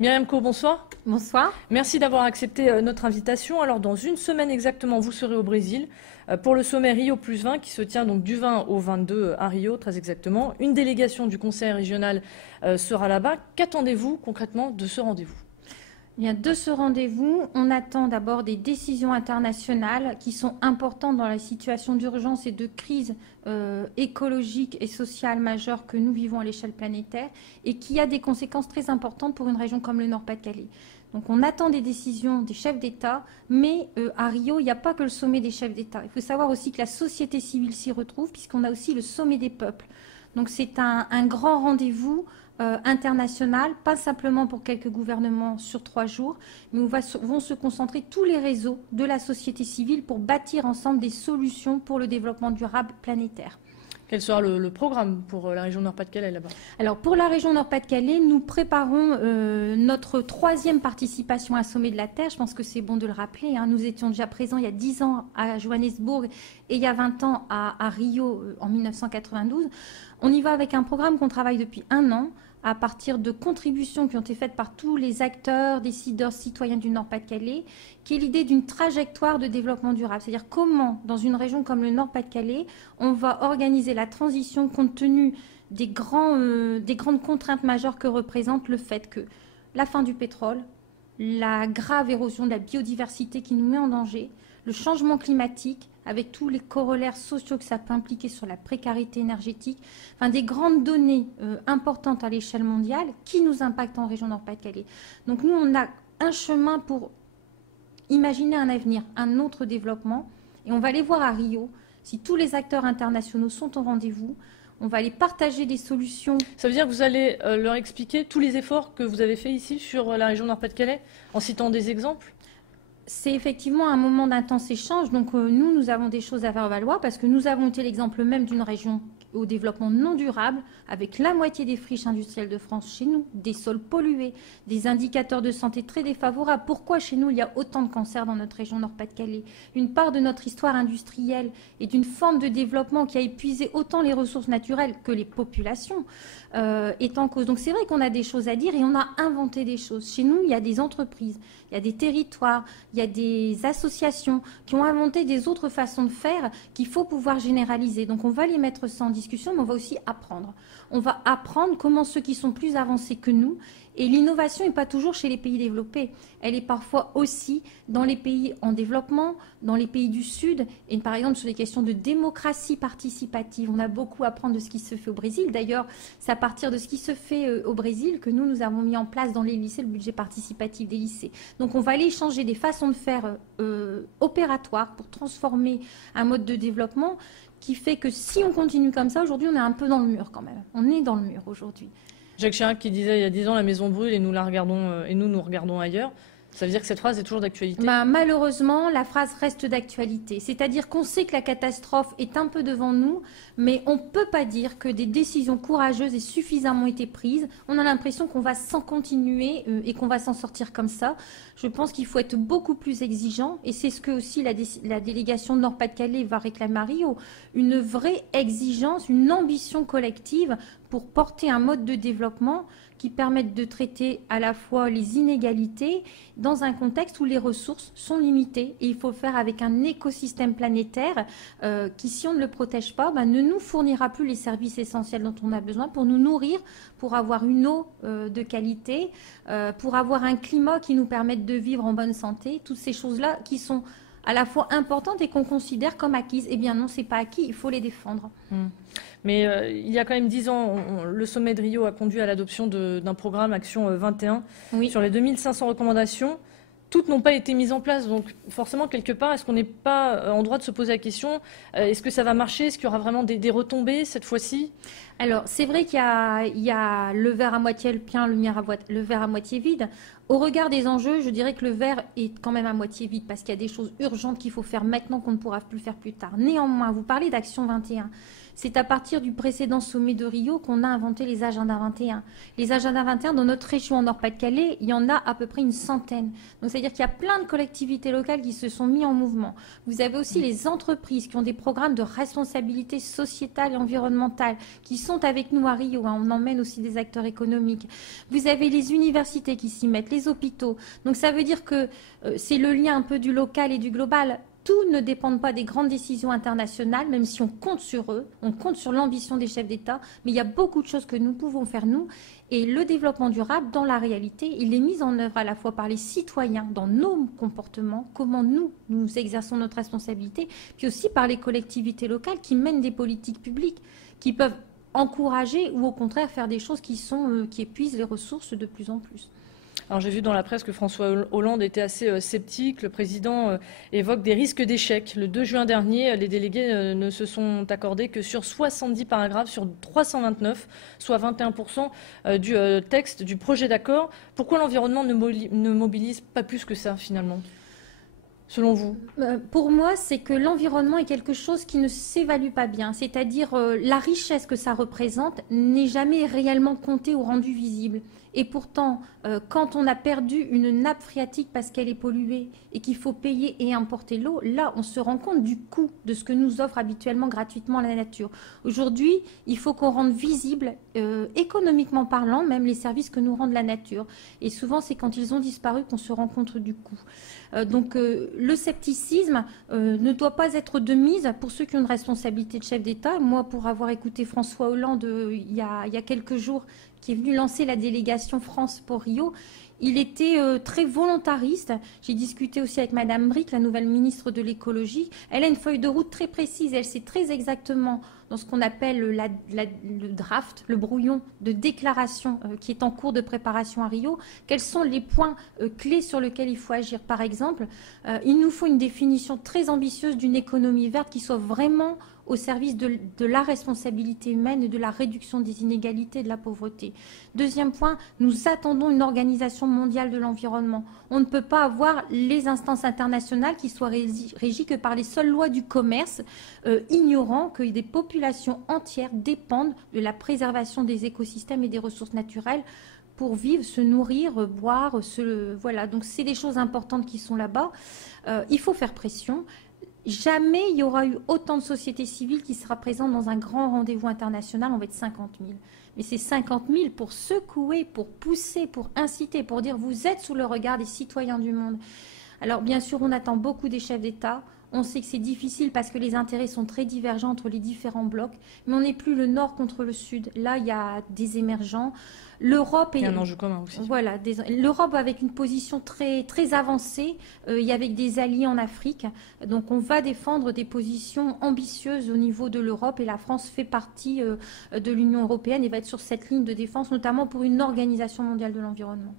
Myriam Coe, bonsoir. Bonsoir. Merci d'avoir accepté notre invitation. Alors, dans une semaine exactement, vous serez au Brésil pour le sommet Rio+20 qui se tient donc du 20 au 22 à Rio, très exactement. Une délégation du Conseil régional sera là-bas. Qu'attendez-vous concrètement de ce rendez-vous? Bien, de ce rendez-vous, on attend d'abord des décisions internationales qui sont importantes dans la situation d'urgence et de crise écologique et sociale majeure que nous vivons à l'échelle planétaire et qui a des conséquences très importantes pour une région comme le Nord-Pas-de-Calais. Donc on attend des décisions des chefs d'État, mais à Rio, il n'y a pas que le sommet des chefs d'État. Il faut savoir aussi que la société civile s'y retrouve puisqu'on a aussi le sommet des peuples. Donc c'est un grand rendez-vous international, pas simplement pour quelques gouvernements sur 3 jours, mais où vont se concentrer tous les réseaux de la société civile pour bâtir ensemble des solutions pour le développement durable planétaire. Quel sera le programme pour la région Nord-Pas-de-Calais là-bas? Alors pour la région Nord-Pas-de-Calais, nous préparons notre 3e participation à Sommet de la Terre. Je pense que c'est bon de le rappeler. Nous étions déjà présents il y a 10 ans à Johannesburg et il y a 20 ans à Rio en 1992. On y va avec un programme qu'on travaille depuis 1 an à partir de contributions qui ont été faites par tous les acteurs, décideurs, citoyens du Nord-Pas-de-Calais, qui est l'idée d'une trajectoire de développement durable. C'est-à-dire comment, dans une région comme le Nord-Pas-de-Calais, on va organiser la transition compte tenu des grandes contraintes majeures que représente le fait que la fin du pétrole, la grave érosion de la biodiversité qui nous met en danger, le changement climatique, avec tous les corollaires sociaux que ça peut impliquer sur la précarité énergétique, enfin des grandes données importantes à l'échelle mondiale qui nous impactent en région Nord-Pas-de-Calais. Donc nous, on a un chemin pour imaginer un avenir, un autre développement, et on va aller voir à Rio si tous les acteurs internationaux sont au rendez-vous. On va aller partager des solutions. Ça veut dire que vous allez leur expliquer tous les efforts que vous avez faits ici sur la région Nord-Pas-de-Calais, en citant des exemples? C'est effectivement un moment d'intense échange. Donc nous avons des choses à faire valoir parce que nous avons été l'exemple même d'une région au développement non durable, avec la moitié des friches industrielles de France chez nous, des sols pollués, des indicateurs de santé très défavorables. Pourquoi chez nous il y a autant de cancers dans notre région Nord-Pas-de-Calais? Une part de notre histoire industrielle et d'une forme de développement qui a épuisé autant les ressources naturelles que les populations est en cause. Donc c'est vrai qu'on a des choses à dire et on a inventé des choses. Chez nous, il y a des entreprises, il y a des territoires, il y a des associations qui ont inventé des autres façons de faire qu'il faut pouvoir généraliser. Donc on va les mettre ça en discussion, mais on va aussi apprendre. On va apprendre comment ceux qui sont plus avancés que nous, et l'innovation n'est pas toujours chez les pays développés, elle est parfois aussi dans les pays en développement, dans les pays du Sud, et par exemple sur les questions de démocratie participative. On a beaucoup à apprendre de ce qui se fait au Brésil. D'ailleurs, c'est à partir de ce qui se fait au Brésil que nous avons mis en place dans les lycées le budget participatif des lycées. Donc on va aller échanger des façons de faire opératoires pour transformer un mode de développement qui fait que si on continue comme ça, aujourd'hui on est un peu dans le mur quand même. On est dans le mur aujourd'hui. Jacques Chirac qui disait il y a 10 ans la maison brûle et nous la regardons et nous regardons ailleurs. Ça veut dire que cette phrase est toujours d'actualité? Malheureusement, la phrase reste d'actualité. C'est-à-dire qu'on sait que la catastrophe est un peu devant nous, mais on ne peut pas dire que des décisions courageuses aient suffisamment été prises. On a l'impression qu'on va s'en continuer et qu'on va s'en sortir comme ça. Je pense qu'il faut être beaucoup plus exigeant, et c'est ce que aussi la délégation de Nord-Pas-de-Calais va réclamer à Rio. Une vraie exigence, une ambition collective pour porter un mode de développement qui permettent de traiter à la fois les inégalités dans un contexte où les ressources sont limitées. Et il faut le faire avec un écosystème planétaire qui, si on ne le protège pas, ne nous fournira plus les services essentiels dont on a besoin pour nous nourrir, pour avoir une eau de qualité, pour avoir un climat qui nous permette de vivre en bonne santé. Toutes ces choses-là qui sont à la fois importantes et qu'on considère comme acquises. Eh bien non, c'est pas acquis, il faut les défendre. Mais il y a quand même 10 ans, le sommet de Rio a conduit à l'adoption d'un programme Action 21 sur les 2500 recommandations. Toutes n'ont pas été mises en place, donc forcément, quelque part, est-ce qu'on n'est pas en droit de se poser la question, est-ce que ça va marcher? Est-ce qu'il y aura vraiment des retombées cette fois-ci? Alors, c'est vrai qu'il y a le verre à moitié plein, le verre à moitié vide. Au regard des enjeux, je dirais que le verre est quand même à moitié vide parce qu'il y a des choses urgentes qu'il faut faire maintenant qu'on ne pourra plus faire plus tard. Néanmoins, vous parlez d'Action 21. C'est à partir du précédent sommet de Rio qu'on a inventé les agendas 21. Les agendas 21, dans notre région en Nord-Pas-de-Calais, il y en a à peu près une centaine. Donc, c'est-à-dire qu'il y a plein de collectivités locales qui se sont mis en mouvement. Vous avez aussi les entreprises qui ont des programmes de responsabilité sociétale et environnementale qui sont avec nous à Rio. On emmène aussi des acteurs économiques. Vous avez les universités qui s'y mettent, les hôpitaux. Donc, ça veut dire que c'est le lien un peu du local et du global. Tout ne dépend pas des grandes décisions internationales, même si on compte sur eux, on compte sur l'ambition des chefs d'État, mais il y a beaucoup de choses que nous pouvons faire, nous. Et le développement durable, dans la réalité, il est mis en œuvre à la fois par les citoyens, dans nos comportements, comment nous exerçons notre responsabilité, puis aussi par les collectivités locales qui mènent des politiques publiques, qui peuvent encourager ou au contraire faire des choses qui épuisent les ressources de plus en plus. Alors j'ai vu dans la presse que François Hollande était assez sceptique. Le président évoque des risques d'échec. Le 2 juin dernier, les délégués ne se sont accordés que sur 70 paragraphes sur 329, soit 21% du texte du projet d'accord. Pourquoi l'environnement ne mobilise pas plus que ça finalement, selon vous? Pour moi, c'est que l'environnement est quelque chose qui ne s'évalue pas bien. C'est-à-dire la richesse que ça représente n'est jamais réellement comptée ou rendue visible. Et pourtant, quand on a perdu une nappe phréatique parce qu'elle est polluée et qu'il faut payer et importer l'eau, là, on se rend compte du coût de ce que nous offre habituellement gratuitement la nature. Aujourd'hui, il faut qu'on rende visible, économiquement parlant, même les services que nous rend la nature. Et souvent, c'est quand ils ont disparu qu'on se rend compte du coût. Donc, le scepticisme ne doit pas être de mise pour ceux qui ont une responsabilité de chef d'État. Moi, pour avoir écouté François Hollande il y a quelques jours, qui est venu lancer la délégation France pour Rio, il était très volontariste. J'ai discuté aussi avec Madame Brick, la nouvelle ministre de l'écologie. Elle a une feuille de route très précise. Elle sait très exactement dans ce qu'on appelle le draft, le brouillon de déclaration qui est en cours de préparation à Rio, quels sont les points clés sur lesquels il faut agir. Par exemple, il nous faut une définition très ambitieuse d'une économie verte qui soit vraiment au service de la responsabilité humaine et de la réduction des inégalités et de la pauvreté. Deuxième point, nous attendons une organisation mondiale de l'environnement. On ne peut pas avoir les instances internationales qui soient régies que par les seules lois du commerce, ignorant que des populations entières dépendent de la préservation des écosystèmes et des ressources naturelles pour vivre, se nourrir, boire. Voilà, donc c'est des choses importantes qui sont là-bas. Il faut faire pression. Jamais il y aura eu autant de sociétés civiles qui sera présente dans un grand rendez-vous international. On va être 50 000. Mais c'est 50 000 pour secouer, pour pousser, pour inciter, pour dire vous êtes sous le regard des citoyens du monde. Alors bien sûr, on attend beaucoup des chefs d'État. On sait que c'est difficile parce que les intérêts sont très divergents entre les différents blocs. Mais on n'est plus le nord contre le sud. Là, il y a des émergents. L'Europe est... Il y a un enjeu commun aussi. Voilà, l'Europe avec une position très, très avancée, et avec des alliés en Afrique. Donc on va défendre des positions ambitieuses au niveau de l'Europe et la France fait partie de l'Union européenne et va être sur cette ligne de défense, notamment pour une organisation mondiale de l'environnement.